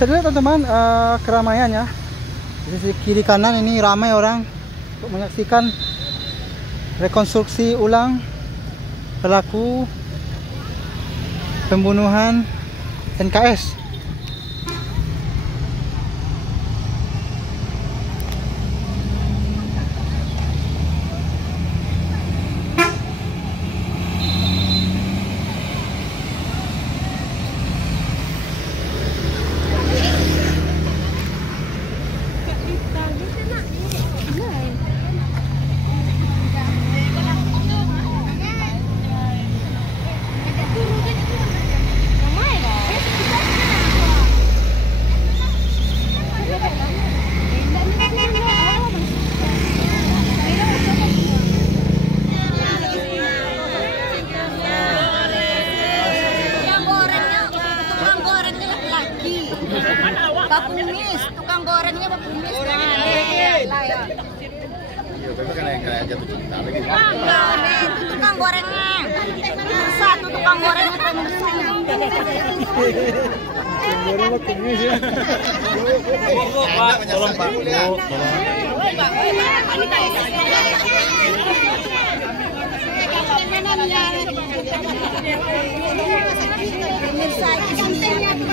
Bisa dilihat teman-teman keramaiannya. Di sisi kiri kanan ini ramai orang untuk menyaksikan rekonstruksi ulang pelaku pembunuhan NKS. Tukang gorengnya bakumis kan. Iya, tapi kan yang kayak jatuh cinta lagi. Enggak, itu tukang gorengnya. Satu tukang gorengnya pemirsa. Goreng bakumis ya. Pak, tolong Pak.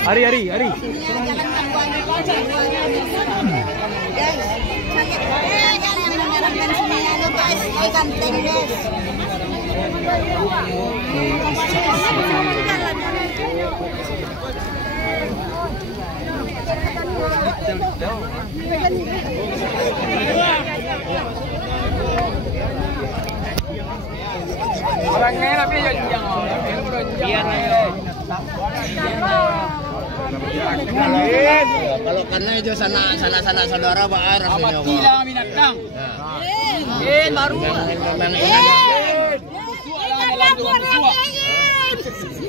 Ari. Orangnya tapi Kalau karena itu sana saudara Pak rasanya. Gila binatang. Baru.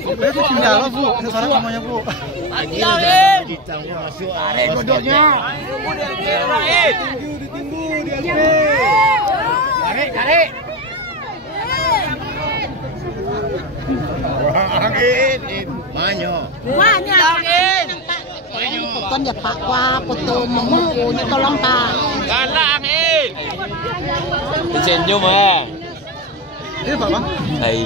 Itu tinggal Bu, sekarang namanya Bu. Ditanggung masuk. Tarik godoknya. Tarik. Angin, manyo. Kon ya Pak Kwa foto memu ni tolong Pak. Galak angin. Insenyo mah. Ini Pak Bang. Hai.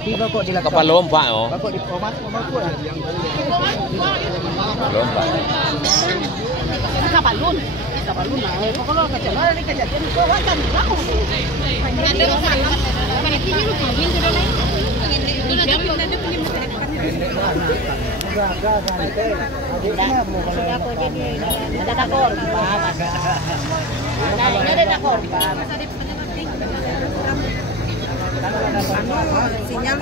Di Bapak di Kapal lompat oh. Bapak di Omat kuat. Lompat. Kapal lun nah. Kalau kecelakaan ni kejadian kau akan tahu. Ada masalah. Kan ini lu kawin sudah lain. Ada korban. Ada korban. Sinyal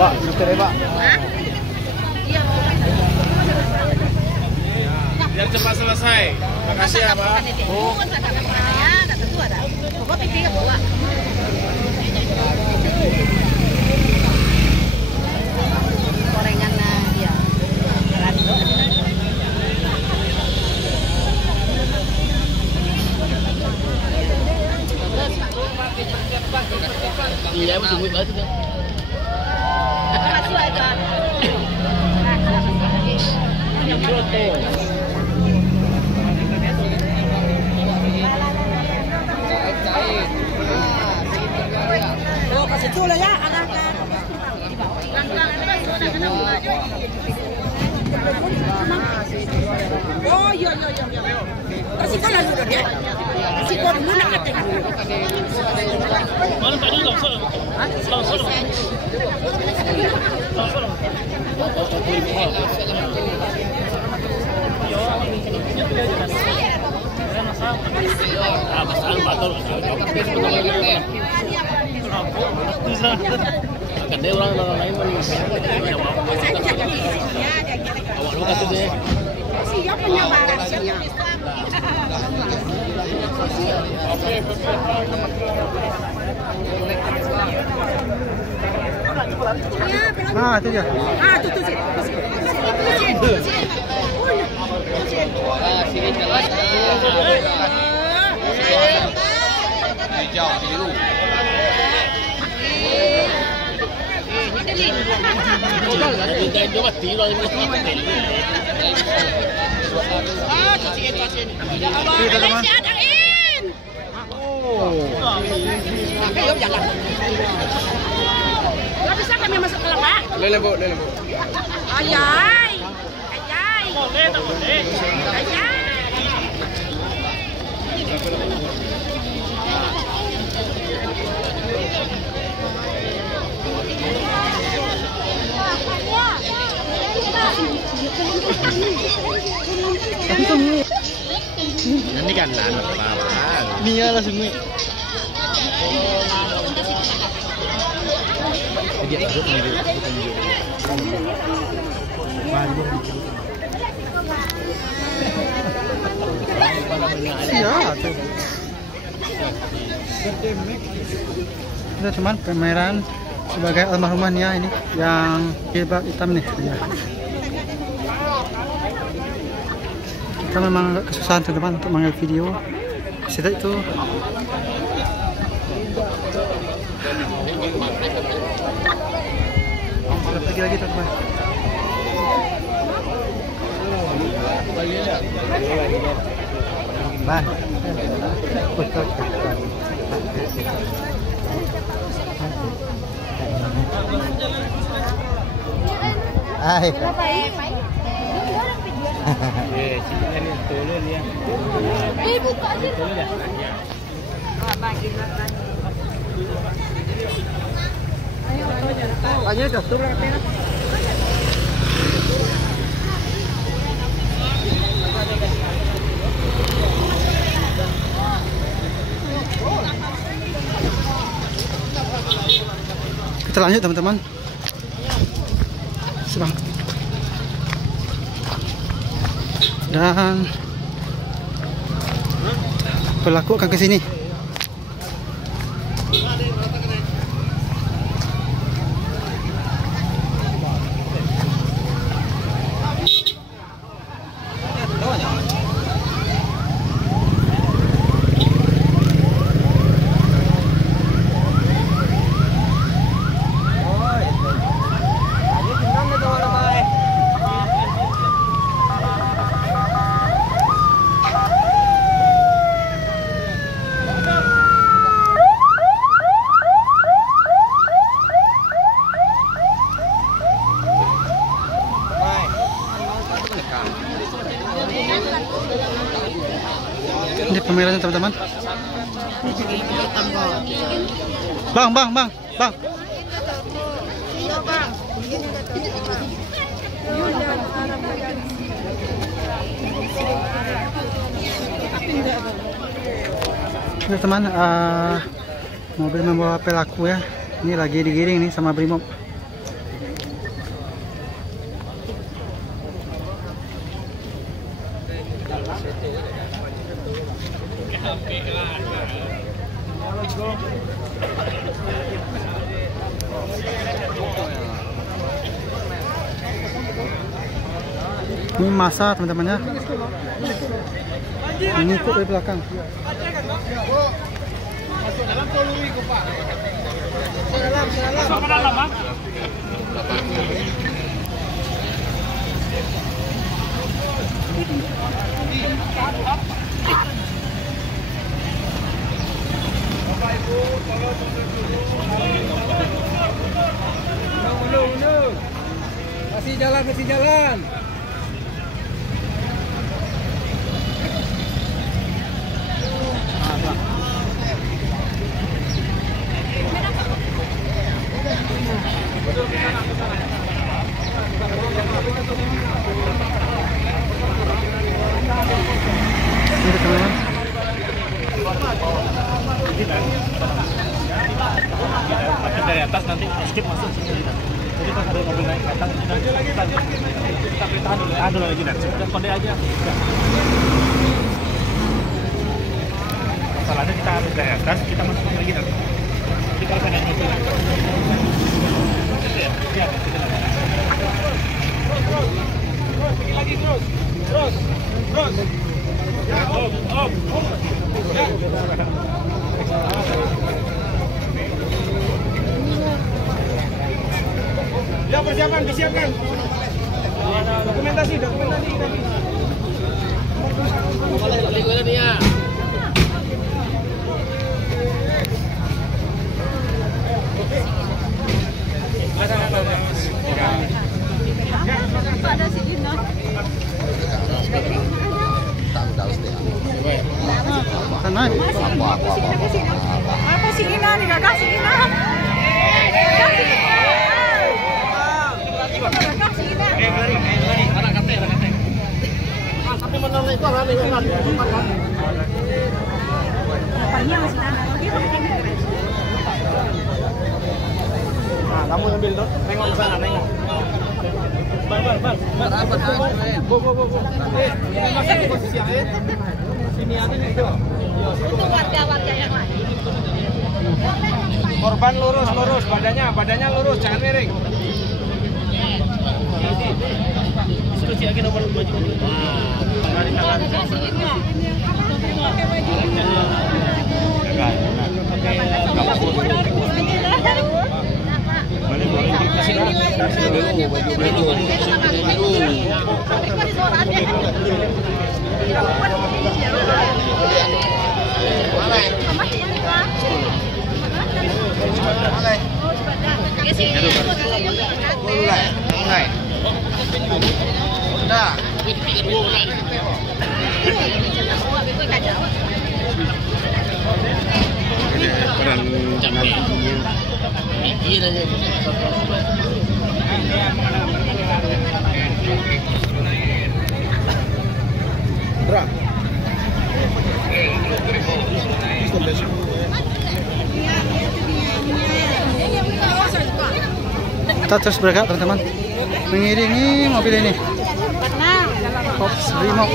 Pak, suster ya Pak. Biar cepat selesai. Makasih ya Pak. Gorengan ya. Iya, tunggu banget itu. Kasih dulu ya anaknya. Oh iya. Kasihkan dulu dia. Kasihkan dulu nak kata. Mana tadi langsung. Kadang orang lain awak kata dia. Siap penyabaran siap. Nah, itu dia. Tuh sini. Sini jalan. Hijau biru. Kita itu mah tiro ini. Ah, cuci ini. Oke teman-teman. Ayo jalan. Gak bisa kami masuk ke lembah. Lele bu, lele bu. Ayai. Boleh. Ayai. Ini kan apa? Mia lah semua. Iya tuh. Itu cuman pameran sebagai almarhumahnya ini yang jilbab hitam nih. Ya. Kita memang agak kesusahan teman-teman untuk mengambil video. Setelah itu kita pergi lagi teman-teman. Ban. Hai. Kita lanjut teman-teman. Sebang. Dan pelaku akan ke sini. Ini pamerannya teman-teman. Bang. Ini teman, mobil membawa pelaku ya. Ini lagi digiring nih sama Brimob. Ini masa teman-teman ya. Ini ikut dari belakang. Masuk ke dalam, Bang. Kasih jalan. Ini teman-teman. Dari atas nanti skip masuk sini. Jadi pas ada mobil naik atas kita tahan dulu. Aduh lagi dan kode aja. Masalahnya kita harus dari atas, kita masuk lagi nanti. Jadi kalau ada mobil ya, kita lagi terus. Op. Ya. persiapan, disiapkan. Dokumentasi. Ada si Dino. Sana. Apa si Ina? Digagah si Ina. Tapi menang itu kan Nah, kamu ambil dong. Nengok ke sana, nengok. Bal. Bo. Masuk ke posisi yang sini ada nih tuh. Itu warga-warga yang lain. Korban lurus, badannya lurus, jangan miring. Diskusi lagi nomor baju. Udah. Mikir aja. Kita terus bergerak teman-teman, mengiringi mobil ini. Korps Brimob.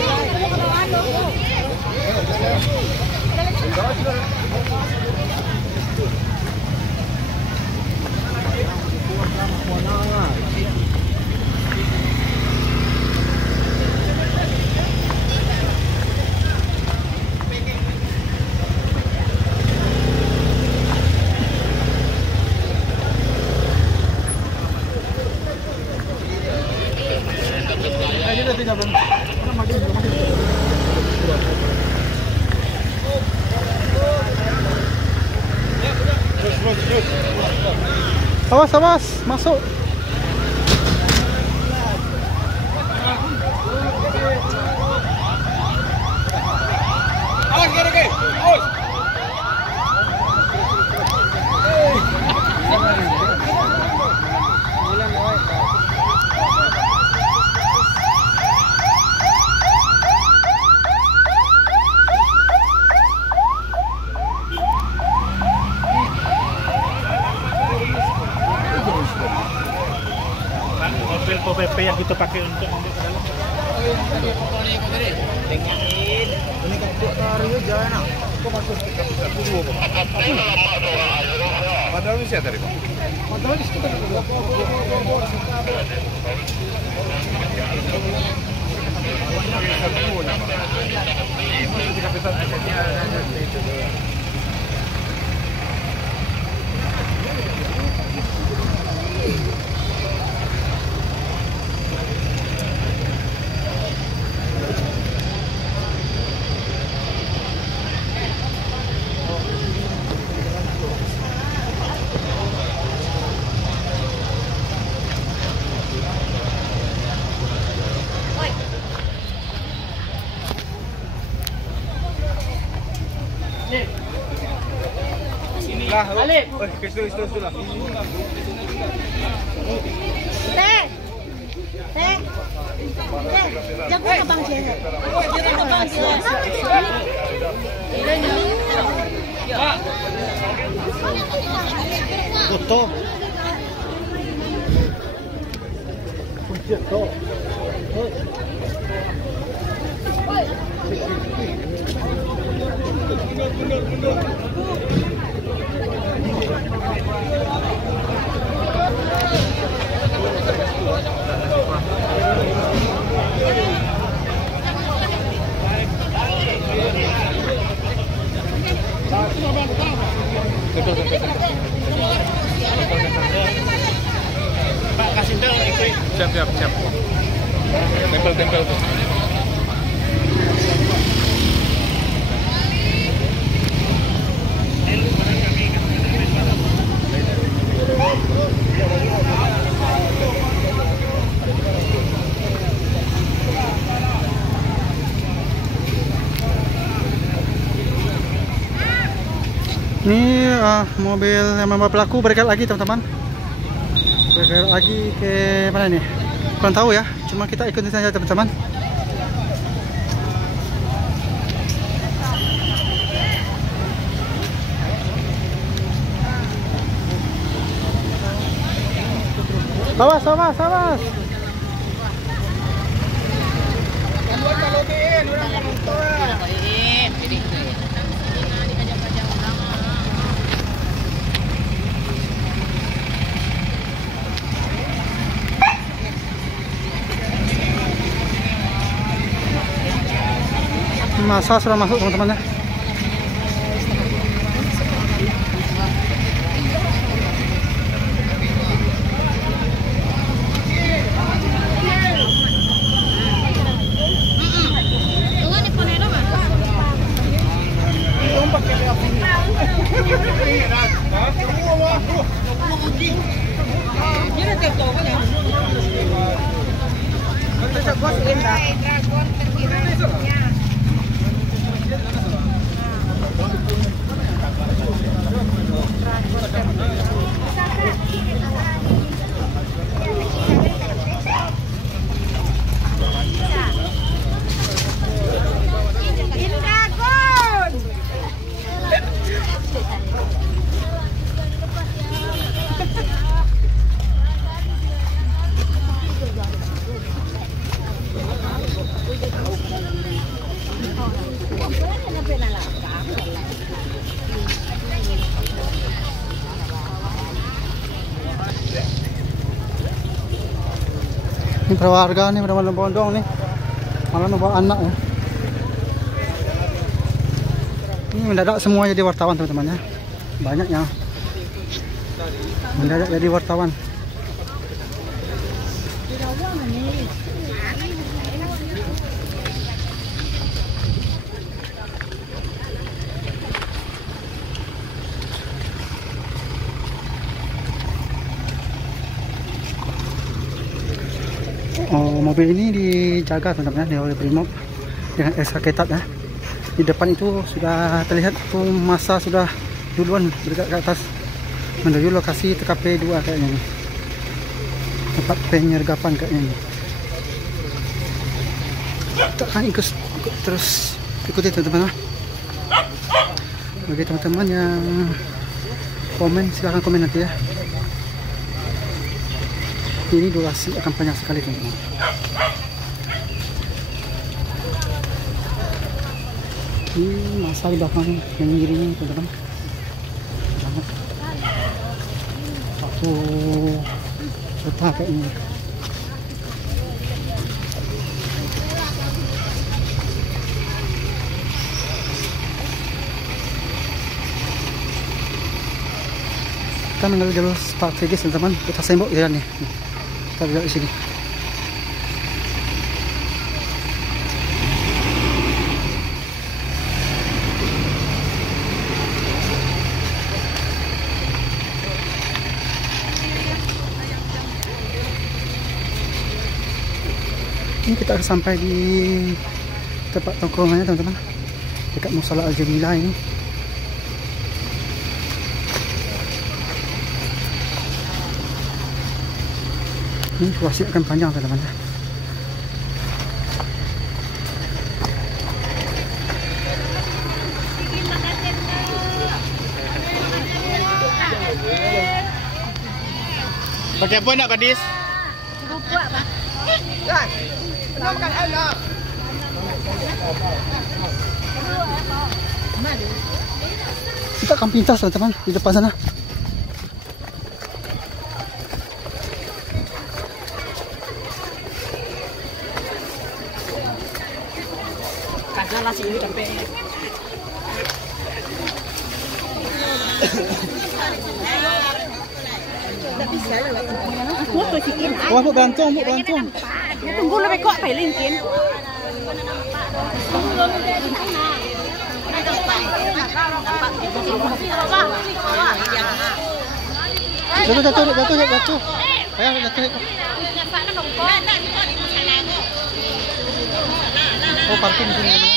Awas, masuk. Awas, kiri. Awas. Mobil PP yang kita pakai untuk ke dalam. Ini kok taruh jalan nak. Kok masuk ke pusat dulu kok. Padahal ini siapa tadi kok? Padahal di situ kan. Lah, Alif. Istu lah. Teh. Jago ke Bang Jeng. Foto. Pak kasih tahu Siap. Tempel tuh. Ini mobil yang membawa pelaku bergerak lagi teman-teman. Bergerak lagi ke mana nih? Kurang tahu ya. Cuma kita ikutin saja teman-teman. Awas. Masa sudah masuk teman-teman ya. Ini perwarga nih, pada malam bondong nih, malah membawa anak ya. Ini mendadak semua jadi wartawan teman-teman ya. Banyak yang mendadak jadi wartawan. Oh, mobil ini dijaga teman-teman ya, oleh Brimob dengan SK ketat ya. Di depan itu sudah terlihat tuh masa sudah duluan bergerak ke atas menuju lokasi TKP 2 kayaknya nih. Tempat penyergapan kayaknya nih. Kita akan ikut terus ikuti teman-teman. Bagi teman-teman yang komen silahkan komen nanti ya. Ini durasi akan panjang sekali teman-teman. Ini masa di belakang mengiringi teman-teman. Satu peta kayaknya. Kita mengambil jalur strategis teman-teman. Kita sembok jalan nih. Kita lihat di sini. Ini kita sampai di tempat tongkrongannya teman-teman, dekat Musala Al-Jamilah ini. Ini durasi akan panjang teman-teman ya. Pakai apa nak gadis? Cukup buat Pak. Makan enak. Kita akan pintas teman-teman di depan sana. Kacang nasi ini sampai. Tak bisa lah. Mua tôi chỉ kiến. Oh, Bu gantung, Bu gantung. Tunggu lebih kok phải lên kiến. Jatuh. Ayah jatuh. Oh, parking di sini.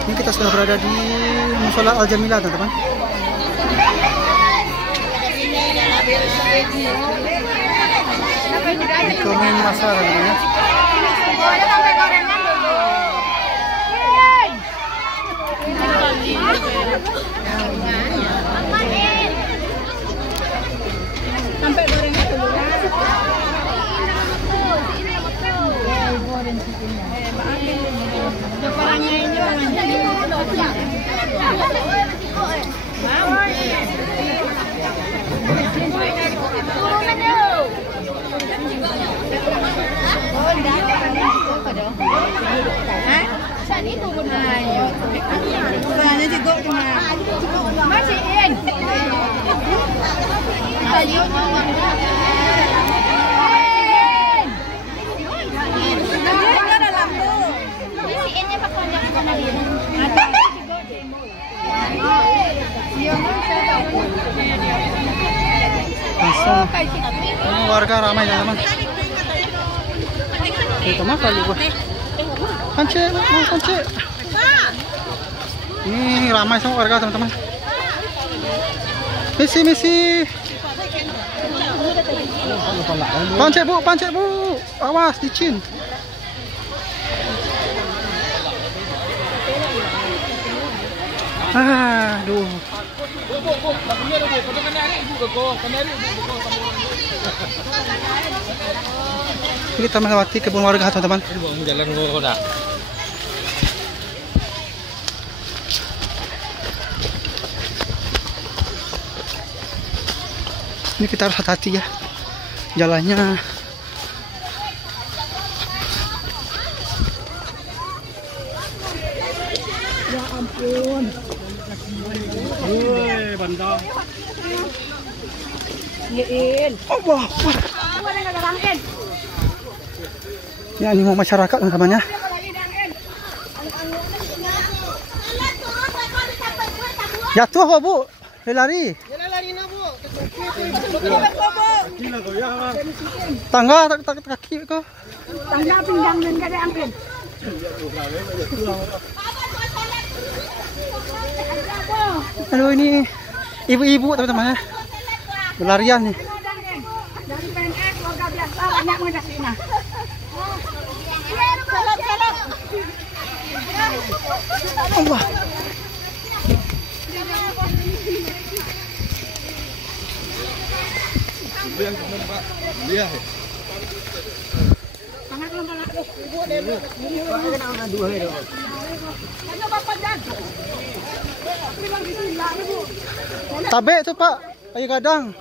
Ini kita sudah berada di Musola Al Jamilah, teman-teman. Komen masa, teman-teman. Sampai gorengnya dulu. Langsung warga ramai, teman-teman. Itu mah kali gua. Panci. Ini ramai sama warga, teman-teman. Misi. Panci, Bu. Awas, licin. Aduh. Kita melewati kebun warga, teman-teman. Jalan kota. Ini kita harus hati-hati ya, jalannya. Ya ampun. Woi, bandang. Ngein. Allah. Apa yang ada rangin? Ya, ini mau masyarakat, teman-teman ya. Jatuh kok, Bu. Lari. Tangga kaki kok. Tangga pinggang dan gak ada angin. Aduh, ini ibu-ibu, teman-teman ya. Berlarian nih. Dari PNS warga biasa banyak mendak sini. Allah. Tabe itu, Pak. Ayo gadang.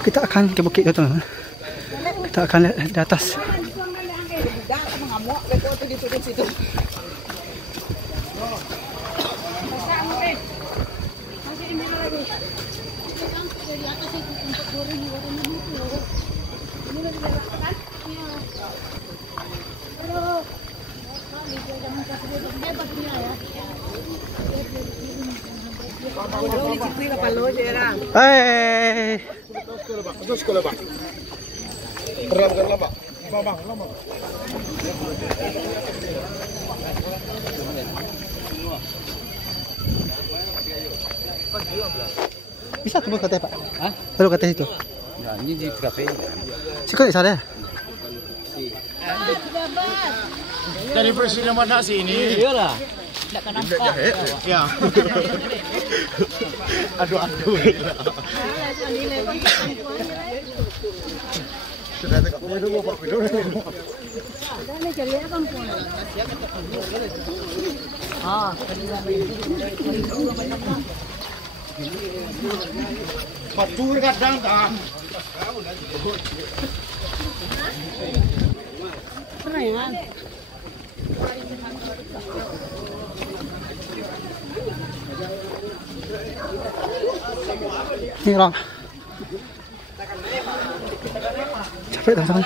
Kita akan ke bukit itu, teman-teman. Kita akan lihat di atas. Hey. Bisa tuh katanya, Pak? Hah? Baru katanya itu. Ya, ini di kafe. Sikut di sana. Dari presiden mana sih ini? Iyalah. Ya. Aduh. Sudah tak boleh dulu, Pak. Ada cari apa pun. Pacur kadang tak. Keren. Ini orang. Capek teman-teman.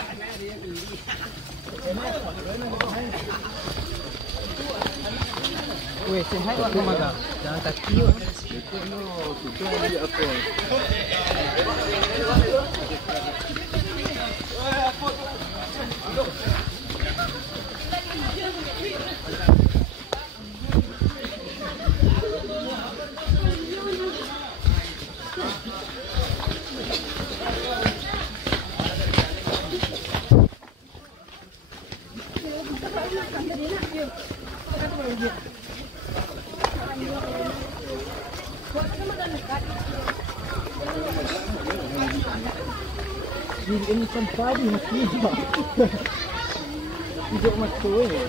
Weh, sehat buat makan. Jangan kaki. Ini kan padi mesti. Hidup mati ni.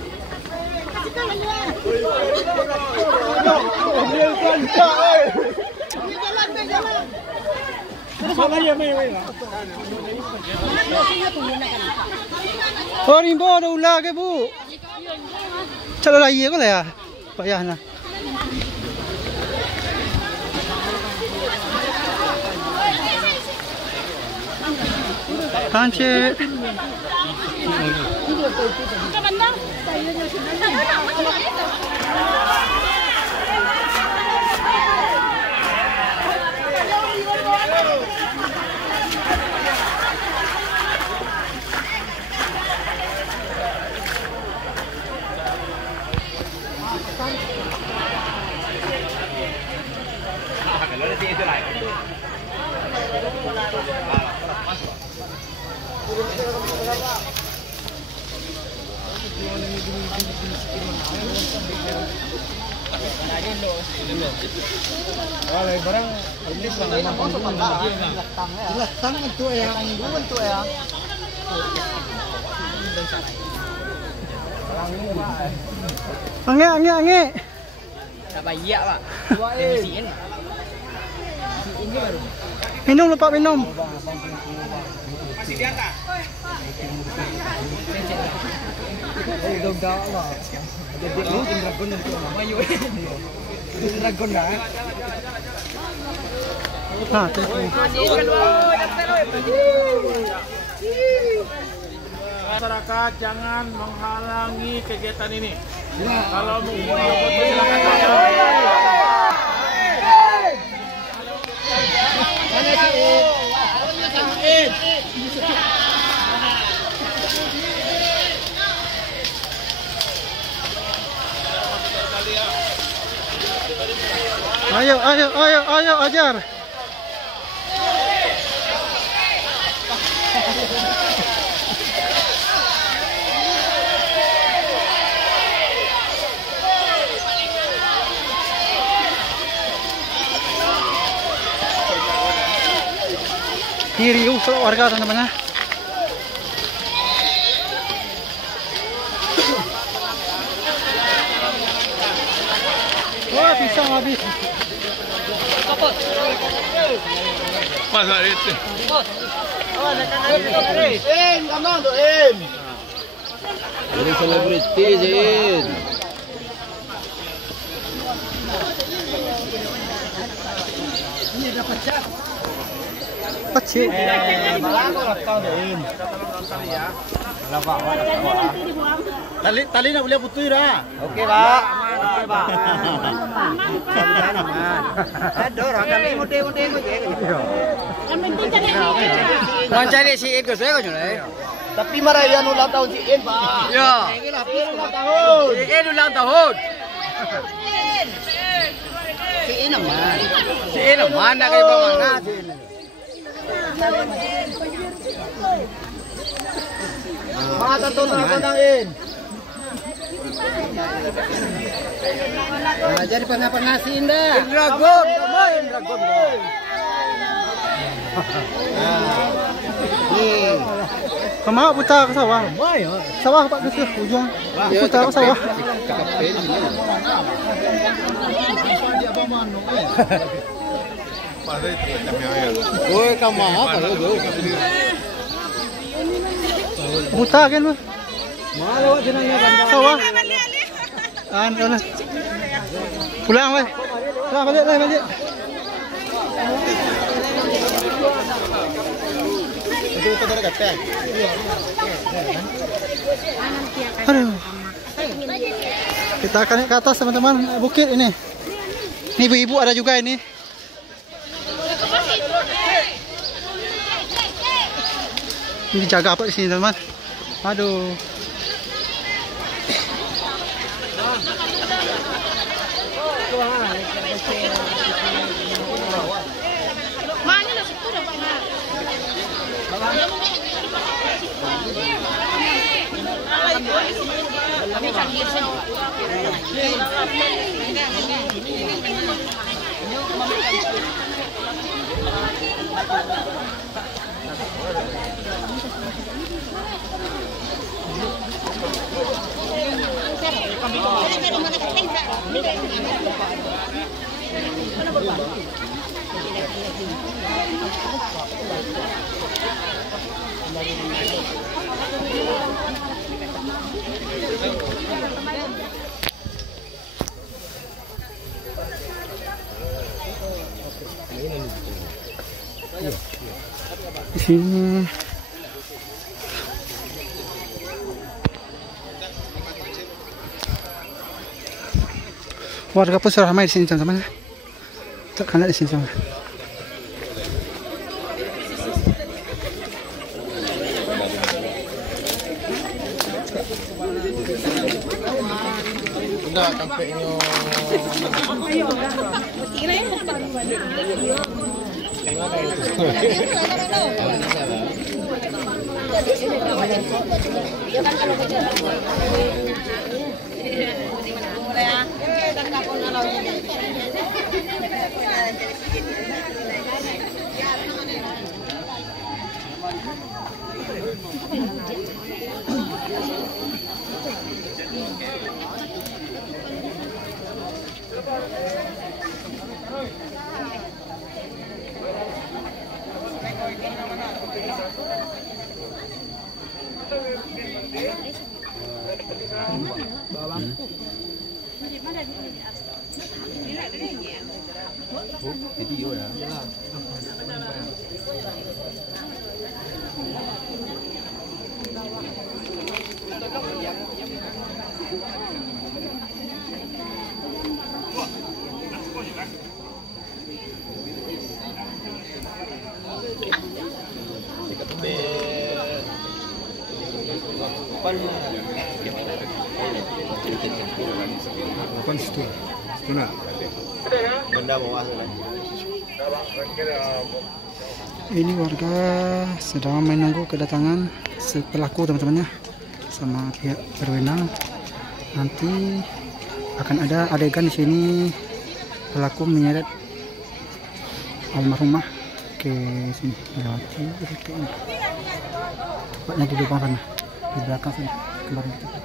Oh, rimbo ada ular ke bu? Cakap lagi aku lah ya. Payah lah. Kancik. Latang itu yang itu ya. Angge. Tak bayak pak. Mesiin. Ini baru. Minum lupa minum. Masih di atas. Dog lah. Jadi dragon itu mayu. Dragon dah. Ha, tu. Masyarakat jangan menghalangi kegiatan ini. Kalau mau silakan saja. Ayo ajar. Kiri usah warga teman-teman. Wah, pisang habis. Masa itu. Kamu tu in. Ini selebriti Zin. Pecik. Tali nak boleh putus dah. Okey pak. Okey pak. Ada orang kami muda-muda tu je. Yang penting cari ini. Orang cari si Ed ke saya kau nyulai. Tapi merayakan ulang tahun si In pak. Ya. Ulang tahun. Si Ed ulang tahun. Si In aman. Si In aman nak kaya bagaimana si In. Mga tatong In. Nah, jadi pernah-pernah si Indah. Dragon, main dragon. Nih. Kemana buta ke sawah? Sawah Pak ke ujung. Buta ke sawah. Woi, kamu apa lu? Buta kan lu? Malu jenangnya bandar. Sawah. Ana. Pulang weh. Pulang balik. Itu kita kata. Aduh. Kita akan naik ke atas teman-teman, bukit ini. Ini ibu-ibu ada juga ini. Ini dijaga apa di sini teman-teman? Aduh. Maknya lah situ dah Pak. Di sini warga pun ramai di sini teman-teman. Tak kena di sini teman. Enggak kampenya. Video ya. Depan situ. Mana? Benda bawah sana. Ini warga sedang menunggu kedatangan si pelaku teman-temannya sama pihak berwenang. Nanti akan ada adegan di sini pelaku menyeret almarhumah ke sini melewati ini. Tempatnya di depan sana, di belakang sana kemarin kita.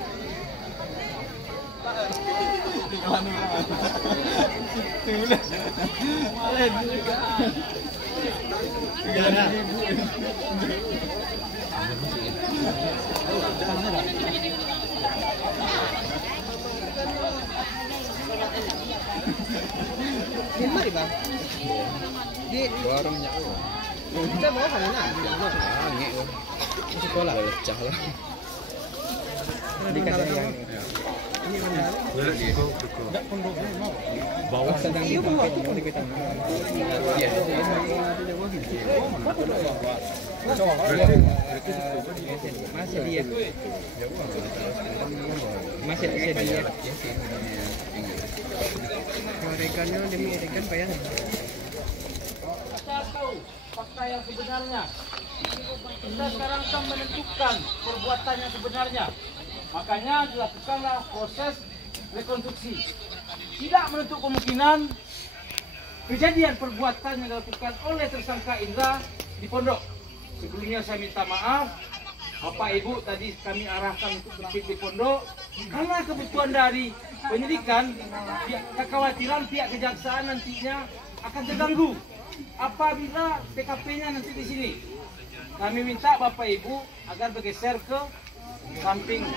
Mari bang. Di warung minyak. Kita mau kan nak? Ngek. Sekolah lecah lah. Dikasih yang ini mana? Boleh itu. Enggak pondoknya mau. Bawah sedang di bawah itu pun kita. Iya. Masih dia. Masih dia. Rekannya demi rekan bayar. Kita tahu fakta yang sebenarnya. Kita sekarang akan menentukan perbuatan yang sebenarnya. Makanya dilakukanlah proses rekonstruksi. Tidak menutup kemungkinan kejadian perbuatan yang dilakukan oleh tersangka Indra di pondok. Sebelumnya saya minta maaf, Bapak Ibu tadi kami arahkan untuk berpikir di pondok karena kebutuhan dari penyidikan, kekhawatiran pihak kejaksaan nantinya akan terganggu apabila TKP-nya nanti di sini. Kami minta Bapak Ibu agar bergeser ke samping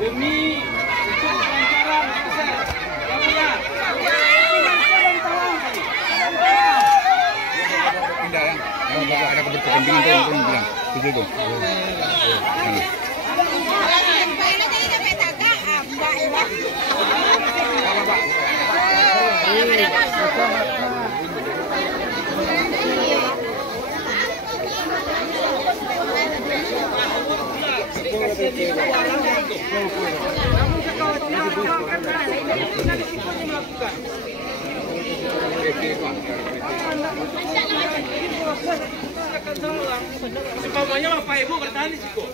demi untuk kelancaran geser. Yang punya. Pindah yang ada kepentingan tuh yang bilang itu tuh. Namun kekhawatiran akan ada risikonya melakukan. Seumpamanya Bapak Ibu bertahan di situ.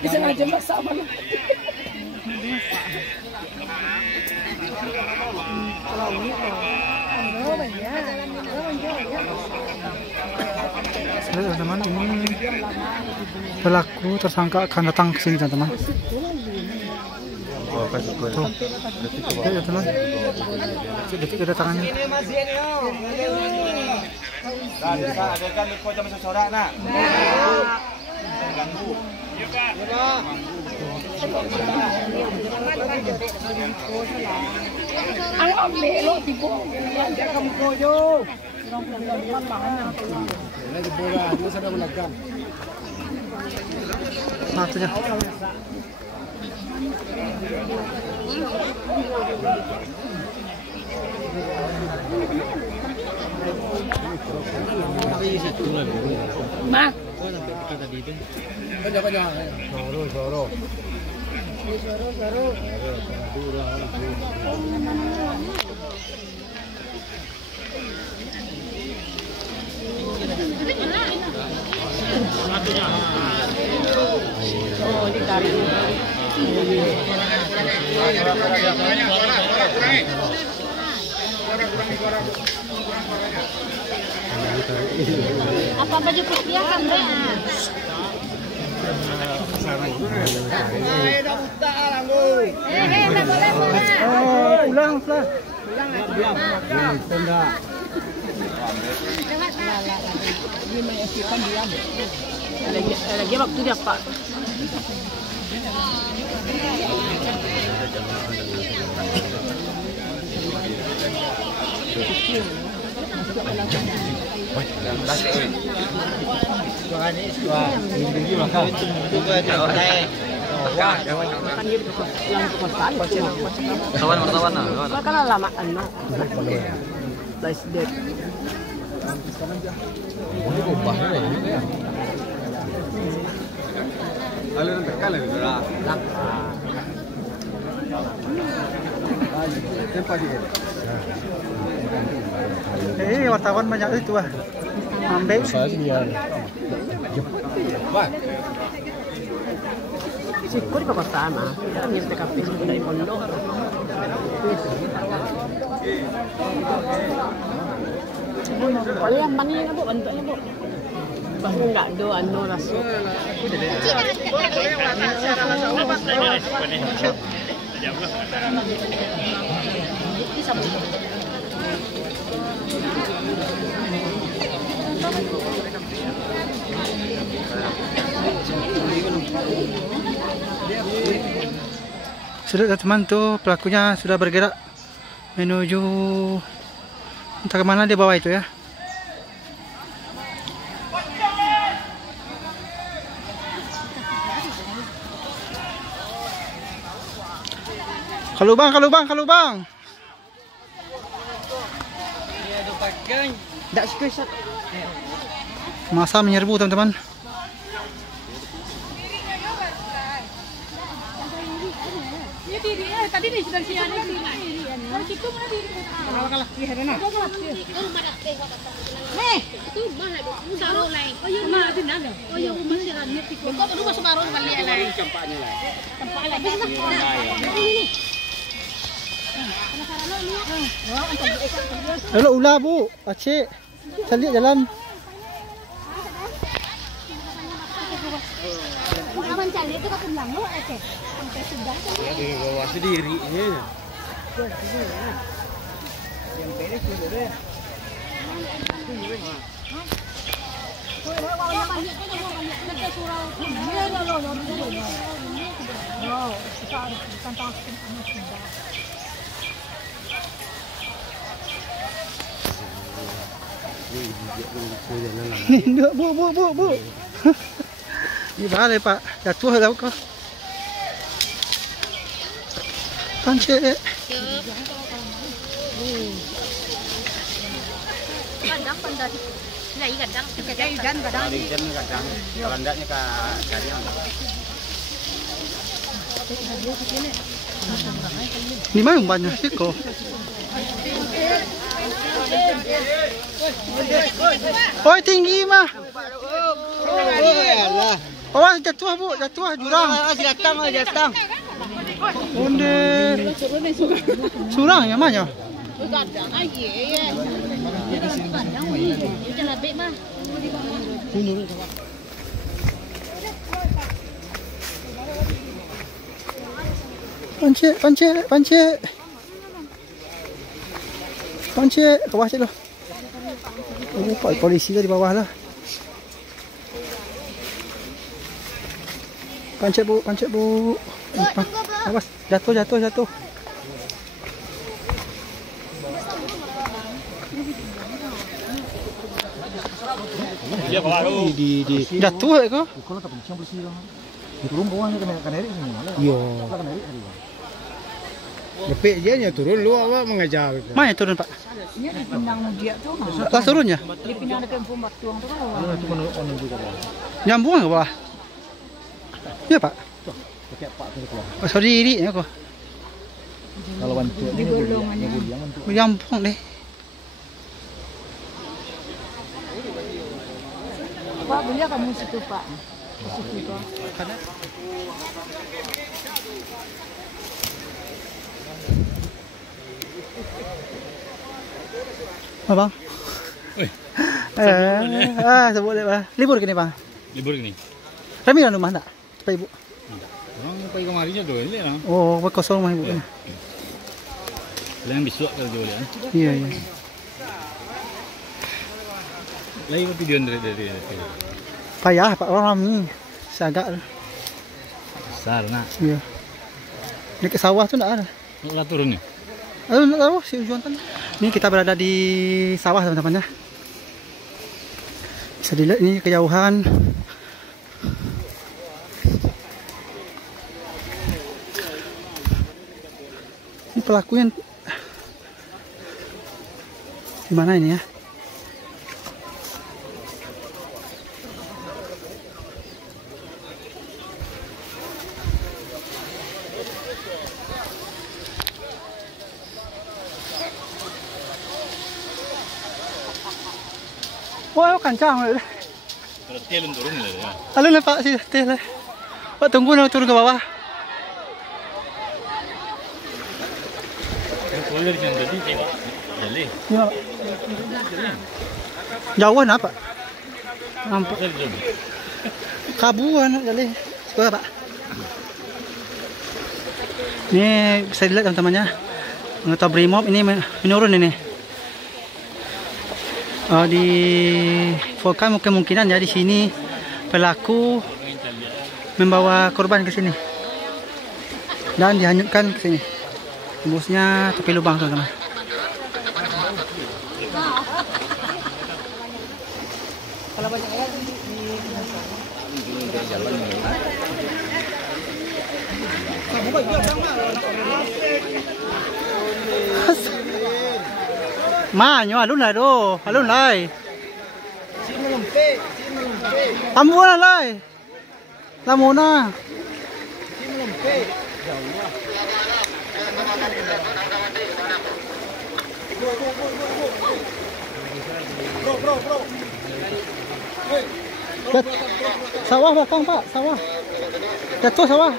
Bisa aja masak mana? Teman-teman, ini pelaku tersangka akan datang ke sini, teman-teman. Tuh, ya teman, detik kedatangannya. Ada kan kau sama seseorang nak. Ang ambil lo tipu, dia kamu koyo. Lagi bola, dia sudah melakukan. Satunya. Mak. Soro. Oh, ditarik. Apa baju putih kan, Bre? Ulang. Lagi waktu dia Pak. Wartawan nah. Kan lama ano. Last date. Ini ubah ya. Aliran terkala gitu lah. Wartawan banyak itu ah. Ambil. Siko di perkotaan ah. Kita kan TKP dari pondok. Kalau yang mana yang Bu bentuknya Bu? Bahkan enggak do anu rasuk. Sudah teman tuh pelakunya sudah bergerak menuju entah kemana dia bawa itu ya. Kalubang, kalubang, kalubang. Masa menyerbu teman-teman. Tadi nih sudah siang ini. Kalau situ mana diri? Kalau di sana. Nih, itu mana itu? Saru lain. Oh iya, mana di mana? Oh iya, masih ada nih. Kok itu masuk baru kali ya lain. Tempatnya lain. Tempat lain. Halo ular bu, Aceh. Saya lihat jalan. Aman cari itu ke belakang lo Aceh. Sampai sudah Ya di bawah sendiri. Nih, bu. Ini balik pak, jatuh lah kau. Pancet. Kadang pandai. Nah, kadang Kalau enggaknya ke kalian. Di mana banyak sih kok? Oh tinggi mah. Oh jatuh bu, jatuh jurang. Jatang. Onde. Surang ya mana? kadang aja ya. Kadang itu lebih mah. Pancet ke bawah cik loh. Oh, polisi dah di bawah lah. Pancet bu. Awas, jatuh. Dia baru Di jatuh kau. Kalau tak bisa bersih lah. Turun bawahnya kena kaneri sini. Yo. Lepek je nya turun lu awak mengajar. Mana turun pak? Ini dipindang dia tuh. Pas turunnya? Dipindang ke Pumbat tuang tuh. Cuma orang juga. Nyambung ke bawah? Iya pak. Pakai pak tu keluar. Oh, sorry ya kok. Kalau bantu Di golongannya. Nyambung deh. Pak, beli kamu situ Pak. Situ Pak. Bang. Sebut deh bang. Libur gini bang. libur ni. Rami kan rumah tak? Pak ibu. Orang pergi kemari je dulu ni lah. Oh, kosong rumah ibu. Lain besok kalau jual kan. Iya. Lain video dari. Payah pak orang Rami. Sagak. Besar nak. Iya. Dekat sawah tu tak ada. Nak turun ni. Aduh, tak tahu si Ujuan kan. Ini kita berada di sawah teman-teman ya. Bisa dilihat ini kejauhan. Ini pelakunya di mana ini ya? Wah, kancangเลย Terus dia turun lah ya. Halo lah Pak, sih teh lah. Pak tunggu nak turun ke bawah. Kalau dari sana tadi tengok. Jali. Ya. Jauhan apa? Nampak kabuan kali. Suka Pak. Ini bisa dilihat teman-temannya. Anggota Brimob ini menurun ini. Di Volkan kemungkinan ya di sini pelaku membawa korban ke sini dan dihanyutkan ke sini. Tembusnya tepi lubang teman-teman. Kalau banyak air di jalan Ma nhỏ alun lại đô, alun lại. Tắm mua lại. Làm món à. Sawah belakang Pak, sawah. Jatuh sawah.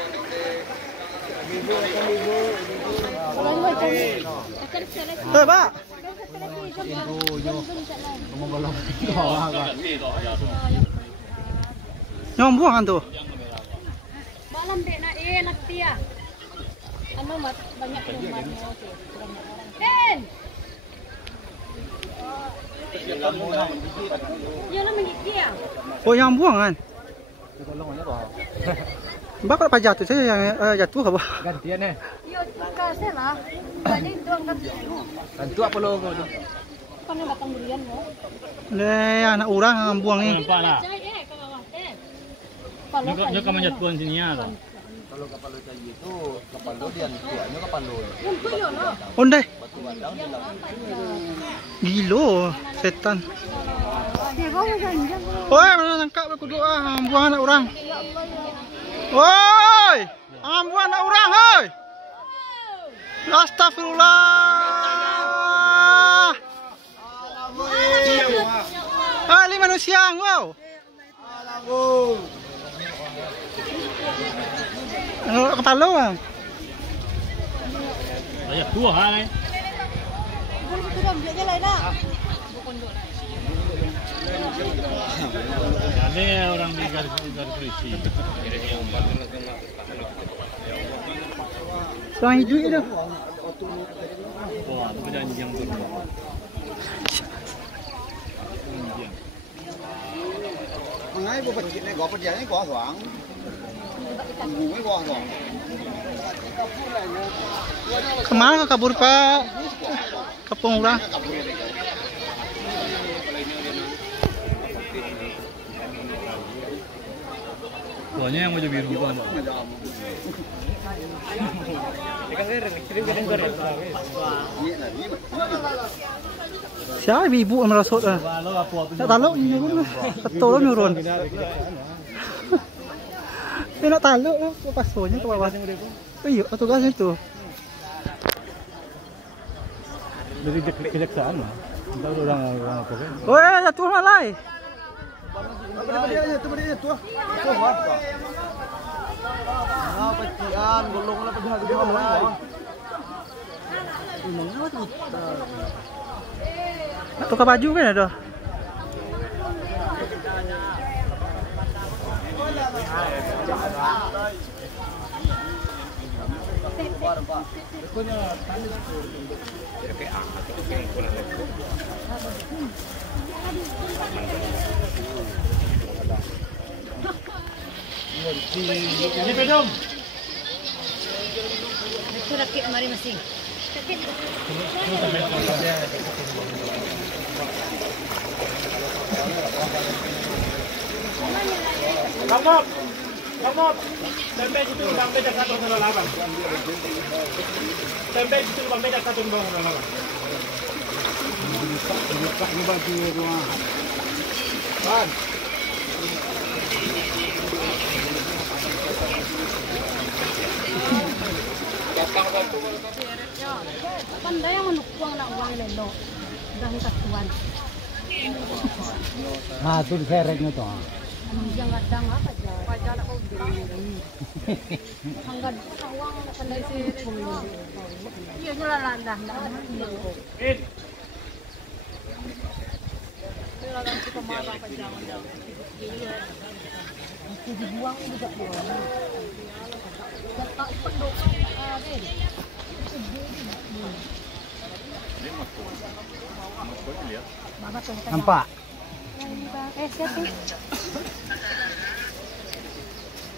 Pak. Nyom buang kan tuh. Malam dek nak enak dia. Anu banyak rumah. Den. Ya lah menggigit dia. Oh yang buang kan? Bapak apa jatuh saya yang jatuh apa? Gantian eh. Yo kasih lah. Tadi itu angkat. Bantu apa lo? Kan datang durian mo. Anak orang yang buang nih. Nampak tak? Kalau Dia kamu jatuhan sini ya. Kalau kapal lo tadi itu kapal lo dia tuanya kapal lo. Ondeh. Batu batang di laut. Gilo, setan. ya kau jangan. Woi, mana tangkap aku doa buang anak orang. Woi, buang anak orang, hei. Astagfirullah. Ali manusia engkau. Kepala bang. Banyak dua hal ni. Ada orang di garis polisi. Soalnya hidup itu. Wah, itu janjang tu. Mengai buat kita ni, gua perjalanan gua doang. Gue gua doang. Kemana kabur Pak? Ke Pengurang. Tuanya yang mau biru kan. Siapa ibu yang merasuk ah? Tak tahu ni pun. Betul lah nurun. Dia nak taluk lah, pasonya ke bawah. Iya, tugasnya itu. Dari kejaksaan lah. Entah orang apa kan. Woi, jatuh malai. Itu berdiri tuh. Tuh apa? Ah, pecian, golong lah pecah gede golong. Tukar baju kan ada? Ini pedom. Itu rakit mari masing. Rakit. Kamop. Sampai situ bang beda 108. Sampai situ bang beda 108. Buka ni baju rumah. Ban. Pandai yang menukuang nak uang lelo. Dah kasuan. Itu disereknya tuh. Jangan kadang apa aja. Pajak nak kau beli. Hanggad uang nak pandai sih. Iya jual landah. In. Silakan kita marah pajak. Itu dibuang juga boleh. Tak penduk. Deh. Nampak? Siapa?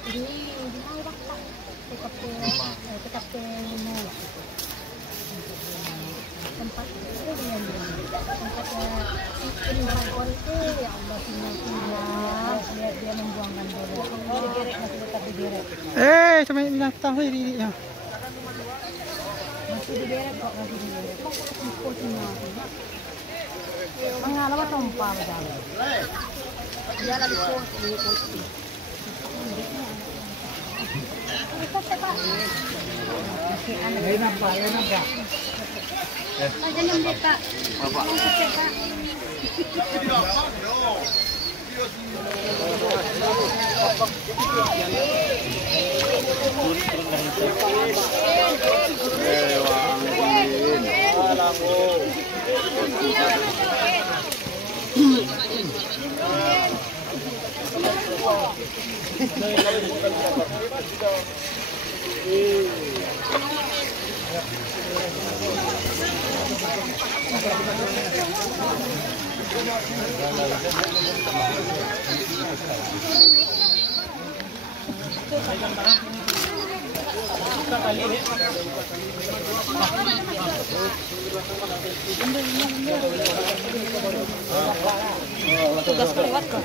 Ini tempat Dragon itu ya Allah sinyal dia membuangkan dulu. Digerek masih tetap digerek. Sampai binatang ini ya. Masih digerek kok masih digerek. Ikut sinyal. Mengalami tumpah berjalan. Dia lagi kursi. Ini nampak. Jangan mereka. Tugas kelewat kok.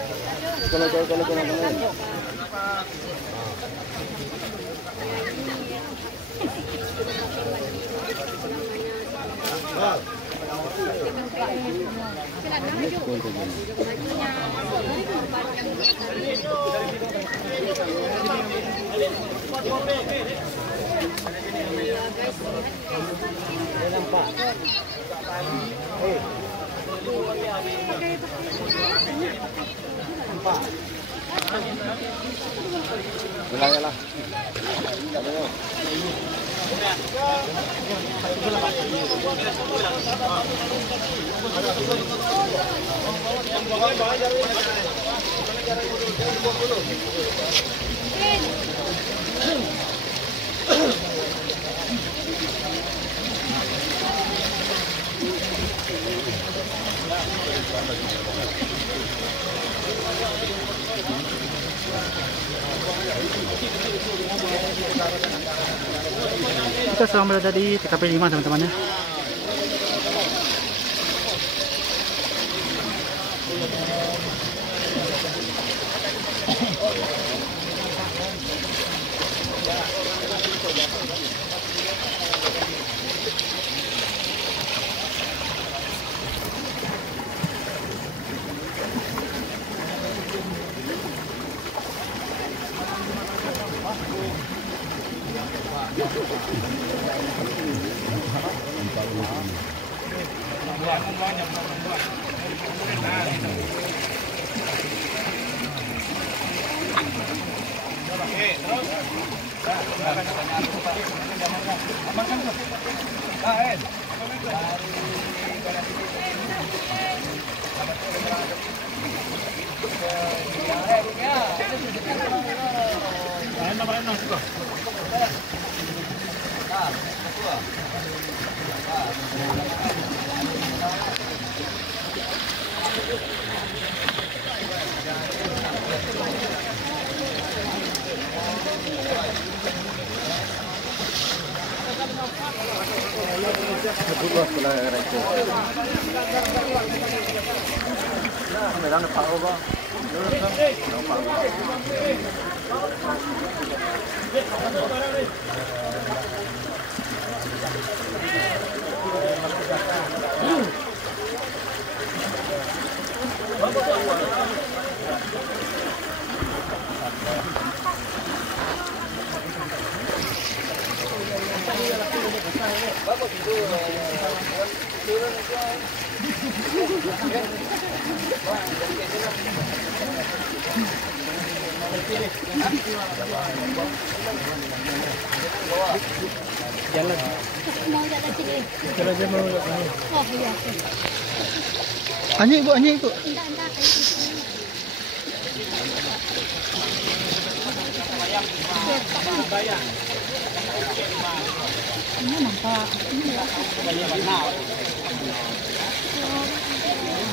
Yalah. Kita sedang berada di TKP 5 teman-teman ya. Jalan. Mau datang sini. Jalan aja mau. Oh iya. Anjing ibu. Enggak. Ini nampak. Ini warna.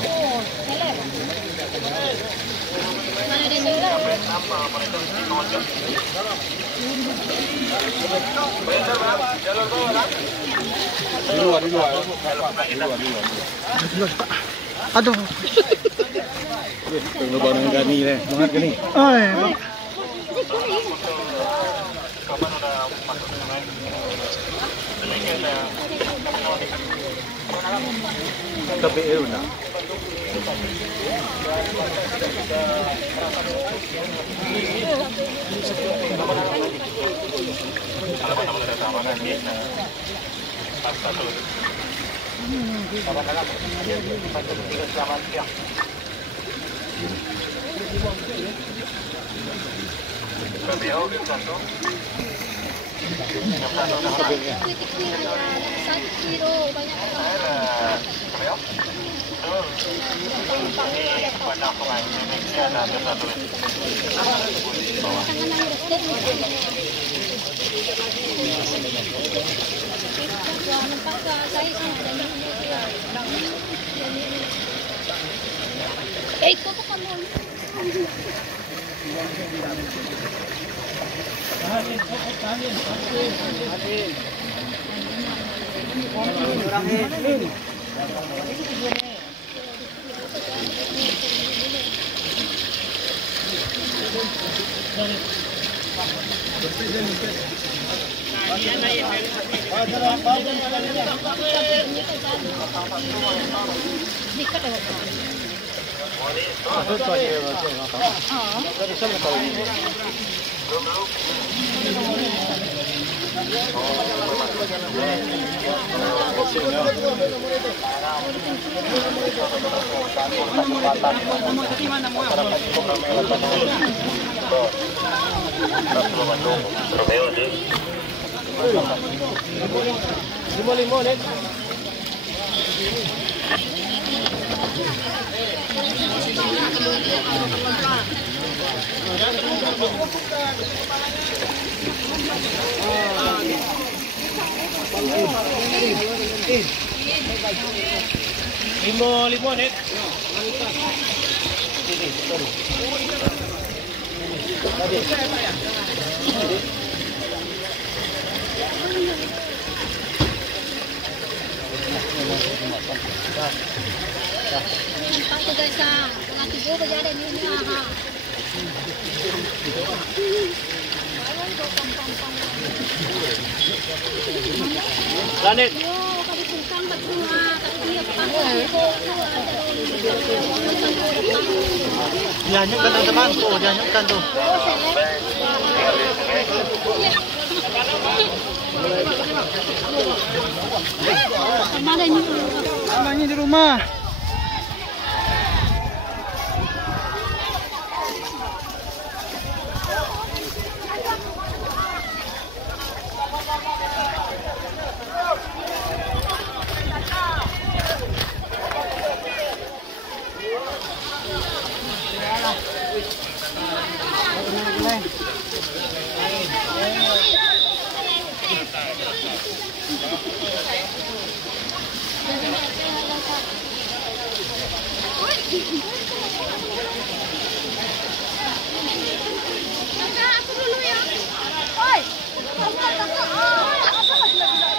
Oh, seleb. Mana ada nila? Di luar. Aduh. Tunggu bangun gani deh. Banget gani. Oi. KPU udah. Itu tuh kamu. Limon. Nampak tu guys ah. Tengah tidur berjalan ni ha. Lanit. Yo, kami tungkang betul ah. Kami dia pasang. Dianyukkan teman-teman tuh, dianyukkan tuh. Mamanya di rumah.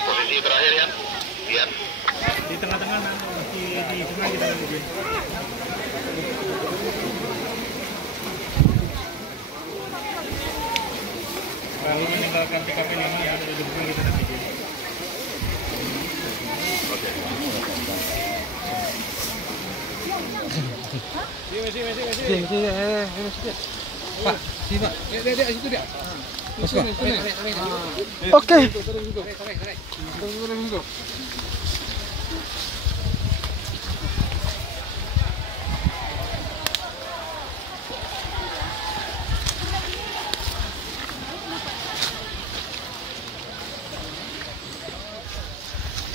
Posisi terakhir ya, lihat. Di tengah-tengah nanti di tengah kita lagi. Lalu meninggalkan TKP 5 ya, ada depan kita nanti. Pak, sini Pak. Dek, situ dia. Oke.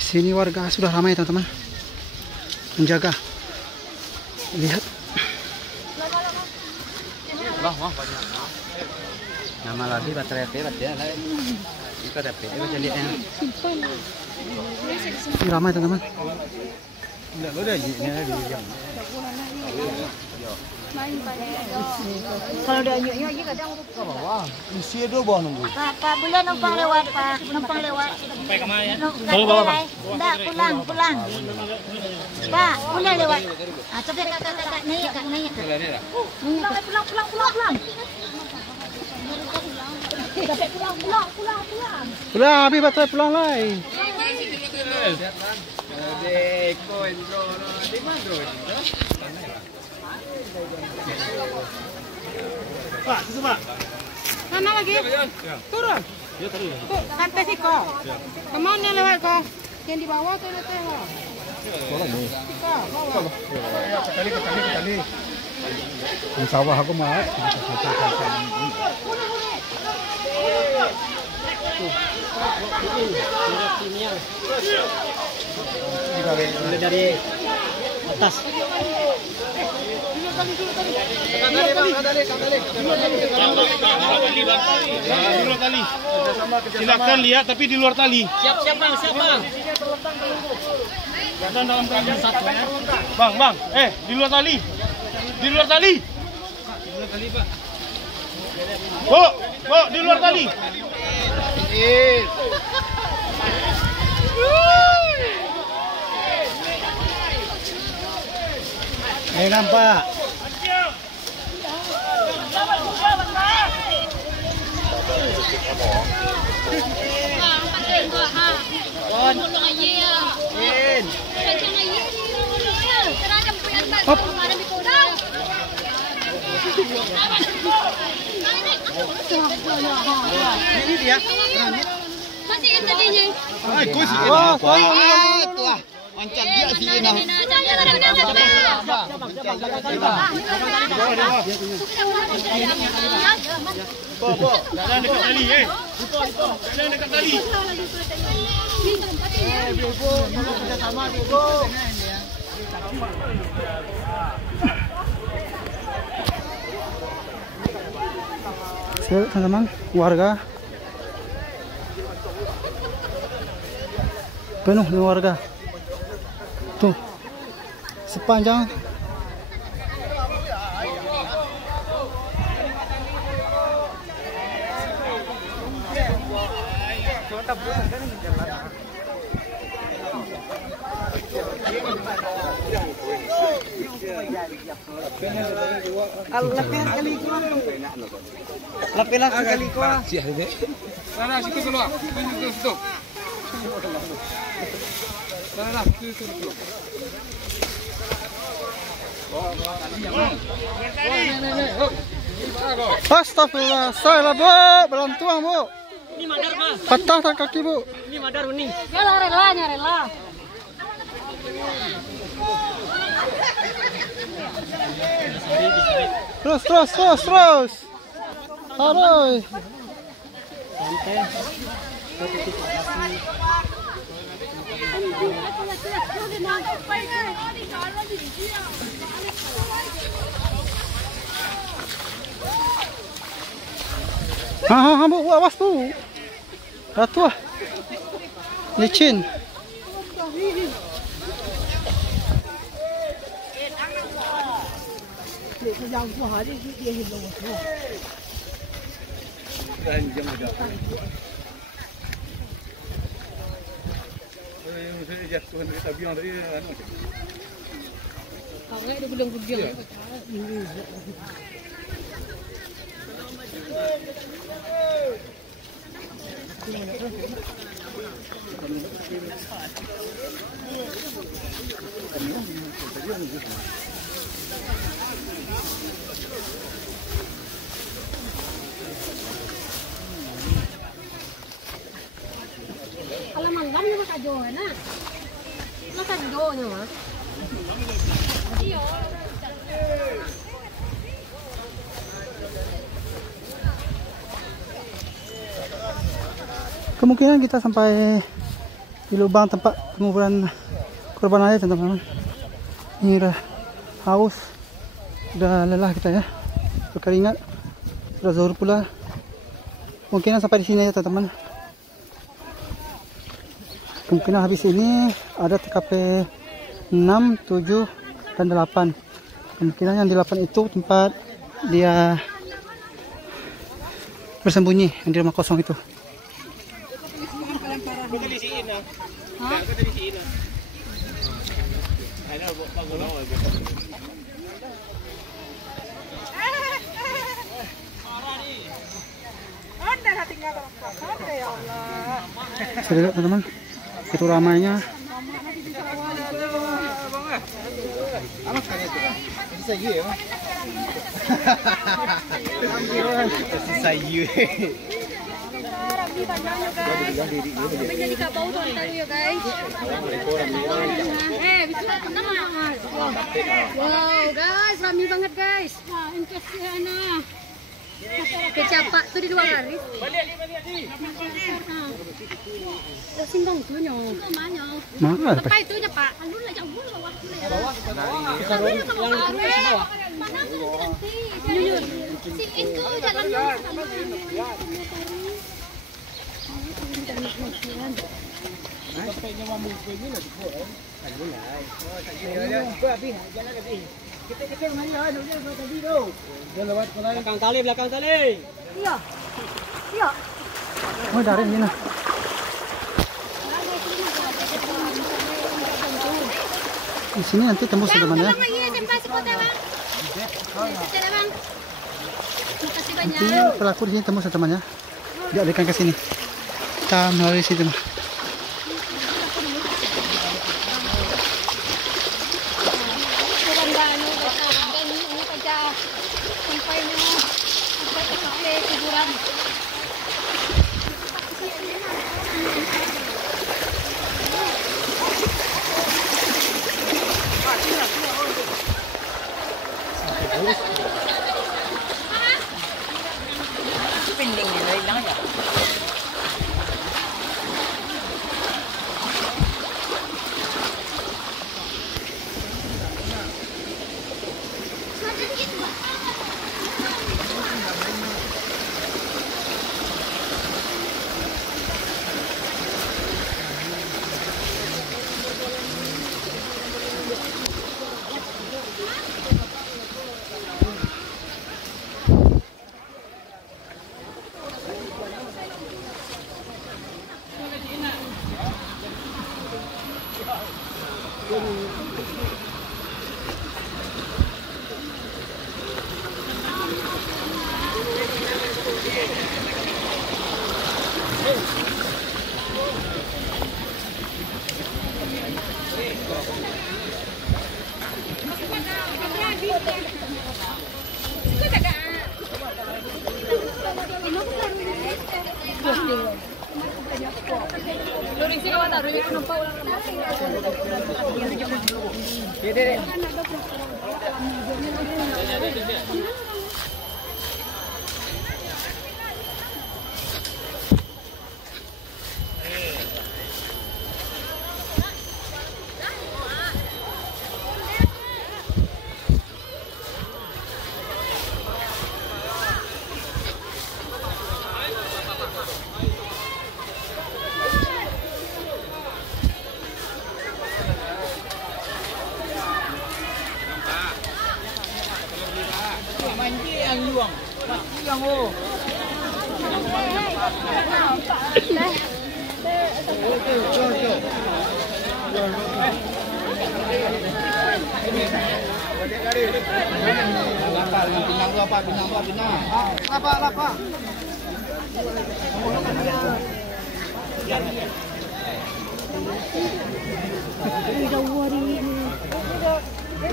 Sini warga sudah ramai teman-teman, menjaga. Lihat. Nama lagi baterai ya. Kita dapat. Kita lihat yang. Ini ramai teman-teman. Enggak, lo dah ini ada di jam. Kalau dia nyuk-nyuk aja kadang Ke bawah. Isi dulu bawah nunggu. Pak, boleh numpang lewat, Pak. Numpang lewat. Sampai ke mana ya? Enggak, pulang. Pak, boleh lewat. Ah, tapi kakak naik. Pulang. Sampai pulang. Pulang, habis batal pulang lagi. Pak, susu Pak. Mana lagi? Turun. Tuh, sampai sih kok. Kemana lewat kok? Yang di bawah tuh nanti kok. Tolong nih. Bawah. Kali. Di sawah aku mah. Dari atas. Di luar tali. Silakan lihat tapi di luar tali. Siap bang. Jangan dalam tali satu ya. Bang. Di luar tali. Pak. Bu, di luar tali. Nampak. Ini dia. Masih yang tadinya. Tuh. Mancang dia sih nah. Jangan dekat tali, Jangan dekat tali. Teman-teman, warga penuh dengan warga. Tuh, sepanjang Lapilan kali kuah. Sana situ keluar. Situ. Sana situ. Astagfirullah, salah bu, belantuang bu. Ini madar, Pak. Patah tak kaki bu. Ini madar uning. Rela. Terus. Aduh. Bu, awas bu. Jatuh. Licin. Alaman lam na makajo na. Makajo na ma. Kemungkinan kita sampai di lubang tempat penguburan korban air, teman-teman. Ini udah haus, udah lelah kita ya, berkeringat, sudah zuhur pula. Mungkin sampai di sini ya teman-teman. Kemungkinan habis ini ada TKP 6, 7, dan 8. Kemungkinan yang di 8 itu tempat dia bersembunyi, yang di rumah kosong itu. Saya lihat teman-teman, itu ramainya. Jadi kapau tuh ya guys. Wow guys, rame banget guys. Kecapak tuh di 2 hari. Singkong tuh nyong. Mahal Apa itu nya Pak? Anu lah jauh bawah. Si itu jalan. Belakang tali. Iya. Iya. Oh, dari ini nah. Di sini nanti tembus teman ya. Nanti pelaku di sini tembus teman ya. Dialihkan ke sini. Kita melalui situ mah.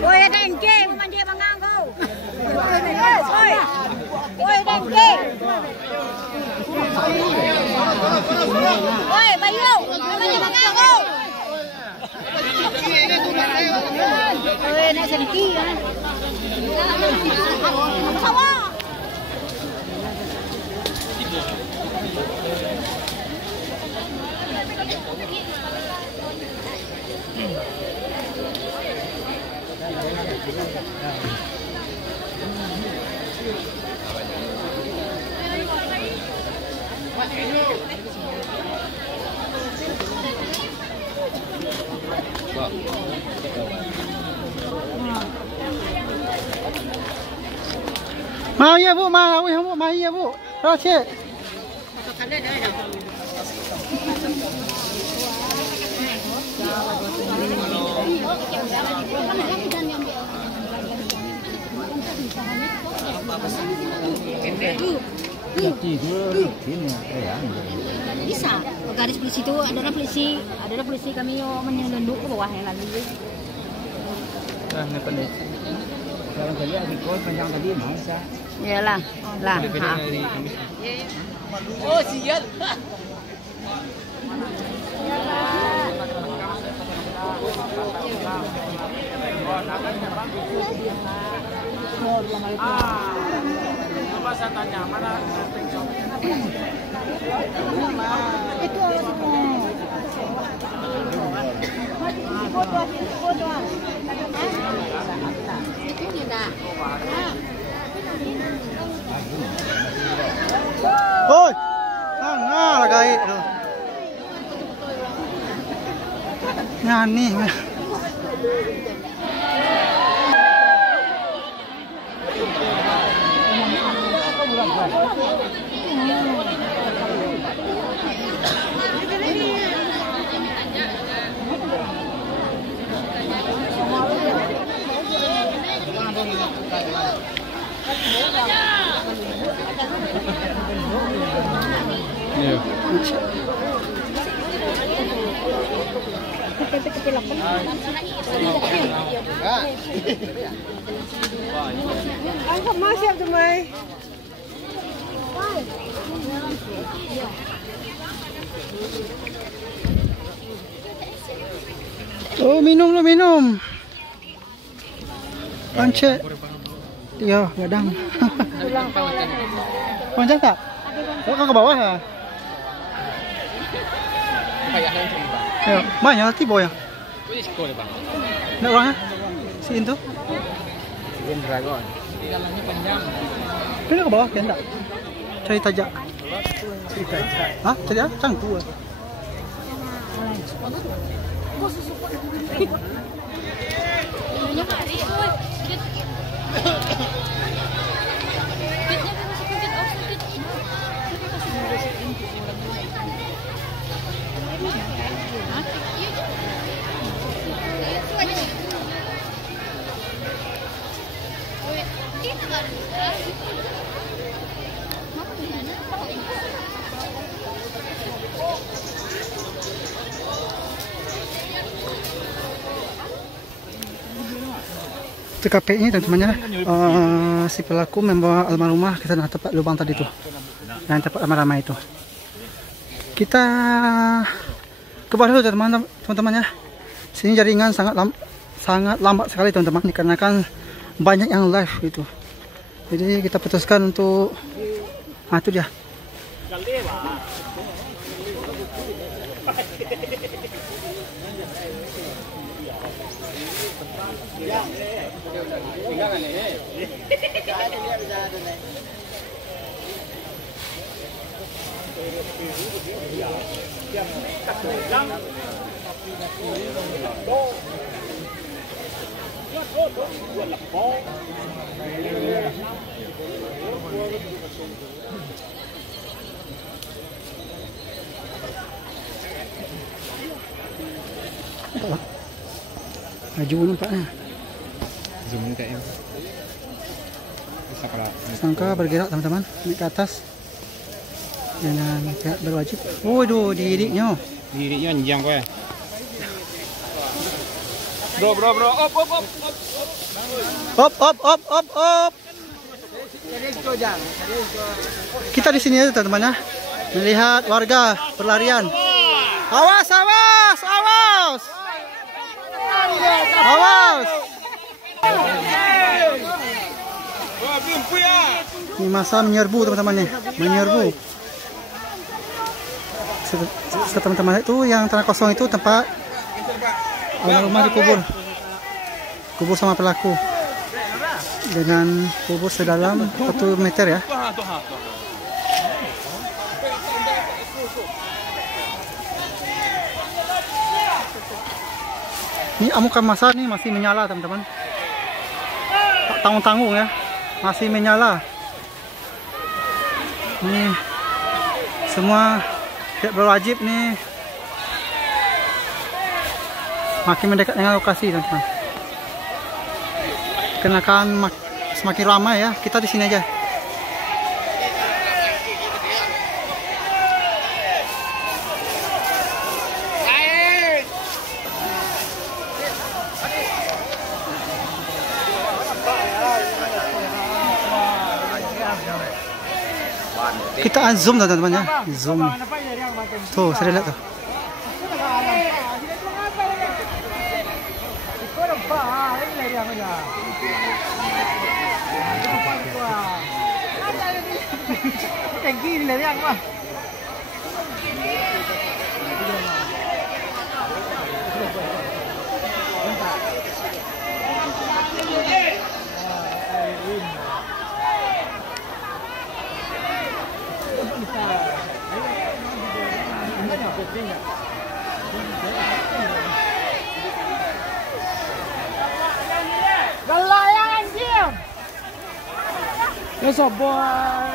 Ôi đèn kê mà đi bằng ngang không? Ôi đèn kê. Ôi bay yêu, mà đi bằng ngang không? Ôi này thần kỳ á. Không á. Mau ya bu, mau ya bu, mau ya bu. Terus cek. Bisa. Garis polisi itu adalah polisi kami yang menyelundup ke bawah yang lalu. Kalau kali ada kol panjang tadi mau sah. Iyalah, lah. Oh sial. Coba saya tanya mana Itu orang Ôi, là gầy rồi. Ngàn đi. Angkat masih tu mai. Oh, minum lo minum. Pancet. Ya, gadang. Pancet tak? Oh, kau ke bawah ya? Kayak nanti bang. Ya, banyak nanti boy ya. Ini sekolah bang. Nak orang ya? Si Intu? Ini dragon. Di dalamnya panjang. Dia ke bawah kan tak? Cari tajak. Hah? Cari apa? Cangku. TKP ini teman-teman ya, si pelaku membawa almarhumah ke sana tempat lubang tadi tuh, yang tempat ramai-ramai itu. Kita ke bawah dulu teman-teman ya. Sini jaringan sangat lambat sekali teman-teman, dikarenakan banyak yang live gitu. Jadi kita putuskan untuk, itu dia. Maju nampaknya. Zoom kayaknya. Sangka bergerak teman-teman, naik ke atas dengan pihak berwajib. Waduh, dirinya. Dirinya anjang kau ya. Bro, op. Op. Kita di sini aja teman-teman ya, melihat warga berlarian. Awas. Ini masa menyerbu teman-teman nih, menyerbu. Teman-teman itu yang tanah kosong itu tempat almarhumah dikubur sama pelaku dengan kubur sedalam 1 meter ya. Ini amukan massa nih masih menyala teman-teman, tak tanggung-tanggung ya, masih menyala. Nih semua tidak berwajib nih makin mendekat dengan lokasi, teman-teman. Kenakan semakin ramai ya, kita di sini aja. Kita zoom teman-teman ya, zoom. Tuh, saya lihat tuh. Galayang anjir. Ya sobat.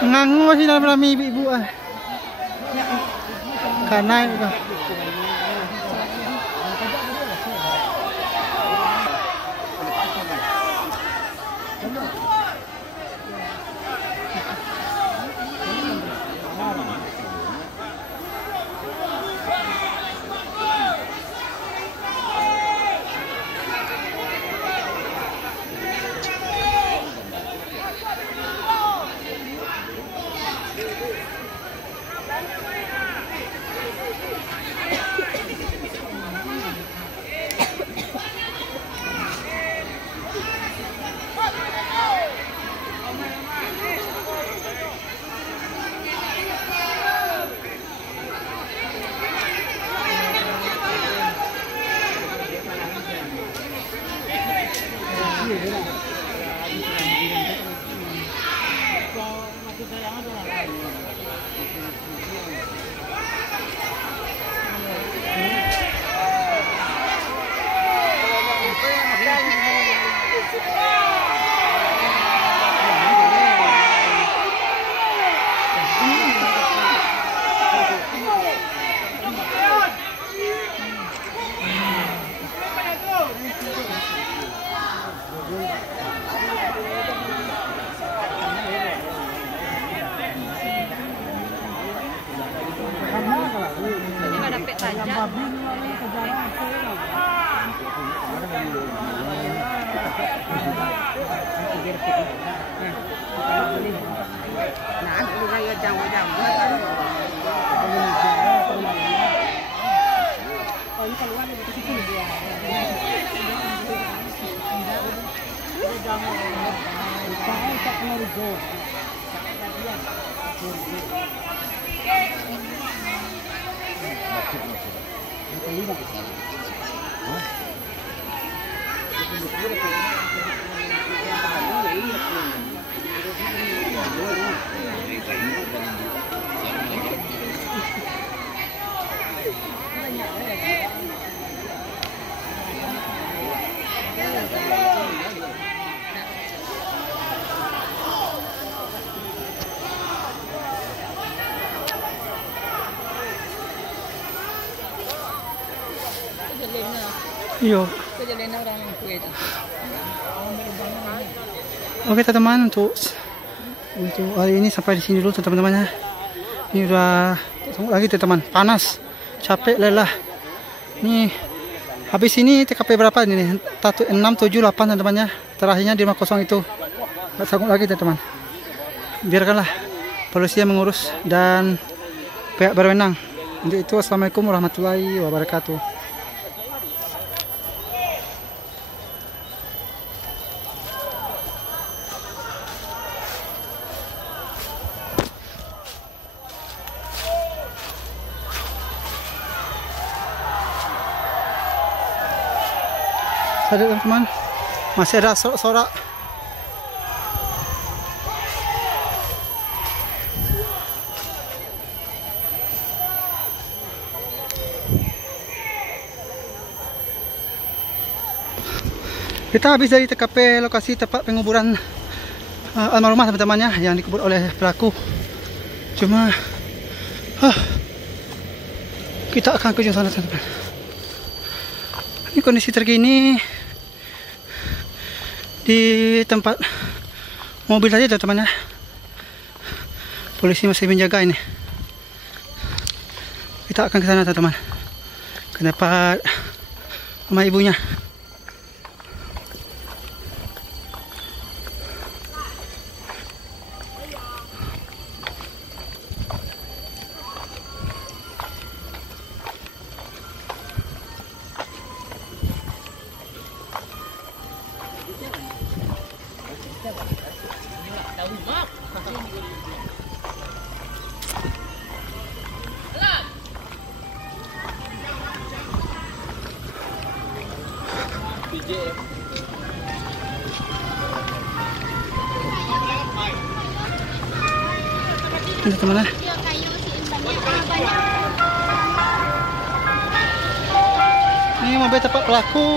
Ngangu masih dalam rami ibu-ibu ah. Karena itu. Yo. Oke teman-teman, untuk hari ini sampai di sini dulu teman-teman ya. Ini udah lagi teman-teman, panas, capek, lelah. Nih habis ini TKP berapa ini? 6, 7, 8 teman-teman ya. Terakhirnya di rumah kosong itu. Nggak sanggup lagi teman-teman. Biarkanlah polisi yang mengurus dan pihak berwenang. Untuk itu assalamualaikum warahmatullahi wabarakatuh. Ada teman-teman, masih ada sorak-sorak. Kita habis dari TKP lokasi tempat penguburan almarhumah teman-teman ya, yang dikubur oleh pelaku. Cuma kita akan ke ujung sana teman-teman. Ini kondisi terkini di tempat mobil saja teman-teman ya. Polisi masih menjaga ini. Kita akan ke sana teman-teman, ke tempat rumah ibunya. Ini teman-teman. Ini mobil tempat pelaku.